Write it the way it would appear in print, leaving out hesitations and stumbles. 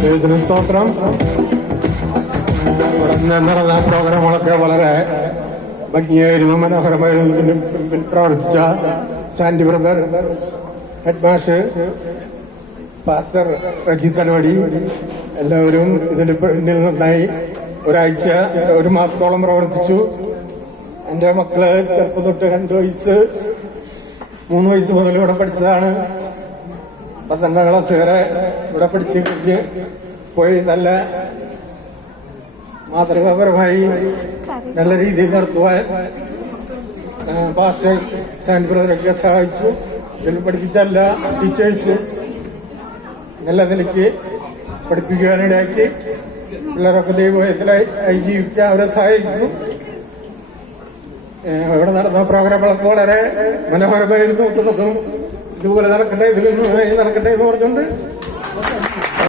ദൈവത്തിന് സ്തോത്രം. ഇവിടെ നടന്ന പ്രോഗ്രാമുകളൊക്കെ വളരെ ഭംഗിയായിരുന്നു, മനോഹരമായിരുന്നു. ഇതിന് പിന്നിൽ പ്രവർത്തിച്ച സാൻഡി ബ്രദർ, ഹെഡ് മാഷ്, പാസ്റ്റർ റജി തലവടി, എല്ലാവരും ഇതിന് പിന്നിൽ നന്നായി ഒരാഴ്ച, ഒരു മാസത്തോളം പ്രവർത്തിച്ചു. എൻ്റെ മക്കള് ചെറുപ്പം തൊട്ട് 2 വയസ്സ് 3 വയസ്സ് മുതൽ ഇവിടെ പഠിച്ചതാണ്. 12ാം ക്ലാസ് വരെ ഇവിടെ പഠിച്ച് കഴിഞ്ഞ് പോയി. നല്ല മാതൃകാപരമായി നല്ല രീതിയിൽ നടത്തുവാൻ പാസ്റ്റർ സാൻഡി ബ്രദറൊക്കെ സഹായിച്ചു. ഇതിൽ പഠിപ്പിച്ച എല്ലാ ടീച്ചേഴ്സ് നല്ല നിലയ്ക്ക് പഠിപ്പിക്കുവാനിടയാക്കി. പിള്ളേരൊക്കെ ദൈവത്തിലായി ജീവിക്കാൻ അവരെ സഹായിക്കുന്നു. ഇവിടെ നടന്ന പ്രോഗ്രാമുകളൊക്കെ വളരെ മനോഹരമായിരുന്നു. ഇതുപോലെ നടക്കട്ടെ, ഇതിൽ നടക്കട്ടെ എന്ന് പറഞ്ഞുകൊണ്ട്